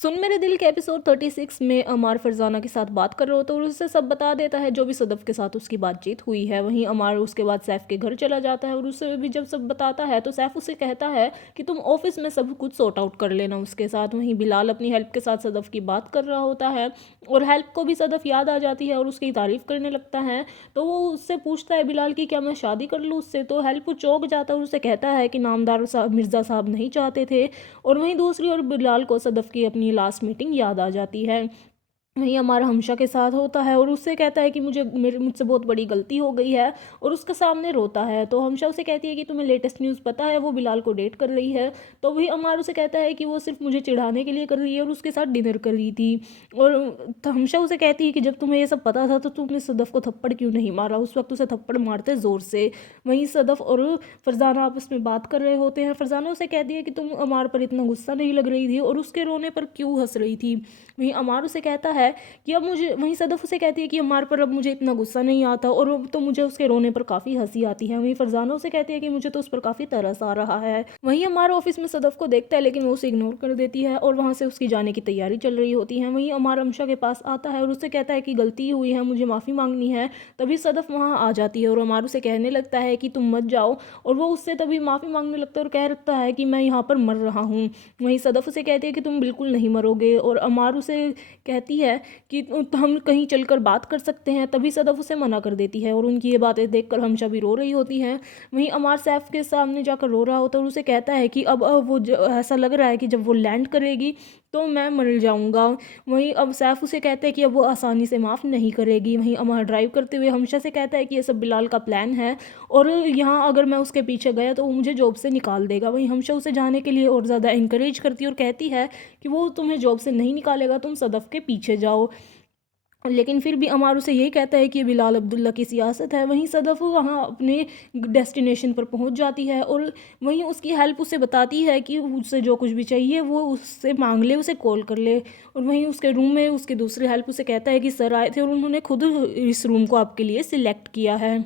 सुन मेरे दिल के एपिसोड 36 में अमार फरजाना के साथ बात कर रहा होता है और उससे सब बता देता है जो भी सदफ के साथ उसकी बातचीत हुई है। वहीं अमार उसके बाद सैफ के घर चला जाता है और उससे भी जब सब बताता है तो सैफ उसे कहता है कि तुम ऑफिस में सब कुछ सॉर्ट आउट कर लेना उसके साथ। वहीं बिलाल अपनी हेल्प के साथ सदफ की बात कर रहा होता है और हेल्प को भी सदफ याद आ जाती है और उसकी तारीफ करने लगता है। तो वो उससे पूछता है बिलाल की क्या मैं शादी कर लूँ उससे। तो हेल्प चौंक जाता है और उसे कहता है कि नामदार मिर्ज़ा साहब नहीं चाहते थे। और वहीं दूसरी ओर बिलाल को सदफ की अपनी लास्ट मीटिंग याद आ जाती है। वहीं हमारा हमशा के साथ होता है और उससे कहता है कि मुझसे बहुत बड़ी गलती हो गई है और उसके सामने रोता है। तो हमशा उसे कहती है कि तुम्हें लेटेस्ट न्यूज़ पता है वो बिलाल को डेट कर रही है। तो वही अमार उसे कहता है कि वो सिर्फ मुझे चिढ़ाने के लिए कर रही है और उसके साथ डिनर कर रही थी। और तो हमशा उसे कहती है कि जब तुम्हें ये सब पता था तो तुमने सदफ को थप्पड़ क्यों नहीं मारा, उस वक्त उसे थप्पड़ मारते ज़ोर से। वहीं सदफ और फरजाना आपस में बात कर रहे होते हैं। फरजाना उसे कहती है कि तुम अमार पर इतना गुस्सा नहीं लग रही थी और उसके रोने पर क्यों हंस रही थी। वहीं अमार उसे कहता है कि अब मुझे, वहीं सदफ उसे कहती है कि अमार पर अब मुझे इतना गुस्सा नहीं आता और अब तो मुझे उसके रोने पर काफ़ी हंसी आती है। वहीं फरजाना उसे कहती है कि मुझे तो उस पर काफ़ी तरस आ रहा है। वहीं अमार ऑफिस में सदफ को देखता है लेकिन वो उसे इग्नोर कर देती है और वहाँ से उसकी जाने की तैयारी चल रही होती है। वहीं अमार अमशा के पास आता है और उससे कहता है कि गलती हुई है, मुझे माफ़ी मांगनी है। तभी सदफ वहाँ आ जाती है और अमार उसे कहने लगता है कि तुम मत जाओ और वो उससे तभी माफ़ी मांगने लगता है और कहता है कि मैं यहाँ पर मर रहा हूँ। वहीं सदफ उसे कहती है कि तुम बिल्कुल नहीं मरोगे और अमार उसे कहती है कि तो हम कहीं चलकर बात कर सकते हैं। तभी सदफ उसे मना कर देती है और उनकी ये बातें देखकर हमशा भी रो रही होती हैं। वहीं अमार सैफ के सामने जाकर रो रहा होता है और उसे कहता है कि अब ऐसा लग रहा है कि जब वो लैंड करेगी तो मैं मर जाऊंगा। वहीं अब सैफ उसे कहता है कि अब वो आसानी से माफ़ नहीं करेगी। वहीं अमार ड्राइव करते हुए हमशा से कहता है कि ये सब बिलाल का प्लान है और यहाँ अगर मैं उसके पीछे गया तो वो मुझे जॉब से निकाल देगा। वहीं हमशा उसे जाने के लिए और ज़्यादा इंकरेज करती है और कहती है कि वो तुम्हें जॉब से नहीं निकालेगा, तुम सदफ के पीछे जाओ। लेकिन फिर भी अमार उसे यही कहता है कि ये बिलाल अब्दुल्ला की सियासत है। वहीं सदफ वहाँ अपने डेस्टिनेशन पर पहुँच जाती है और वहीं उसकी हेल्प उसे बताती है कि उससे जो कुछ भी चाहिए वो उससे मांग ले, उसे कॉल कर ले। और वहीं उसके रूम में उसके दूसरे हेल्प उसे कहता है कि सर आए थे और उन्होंने खुद इस रूम को आपके लिए सिलेक्ट किया है।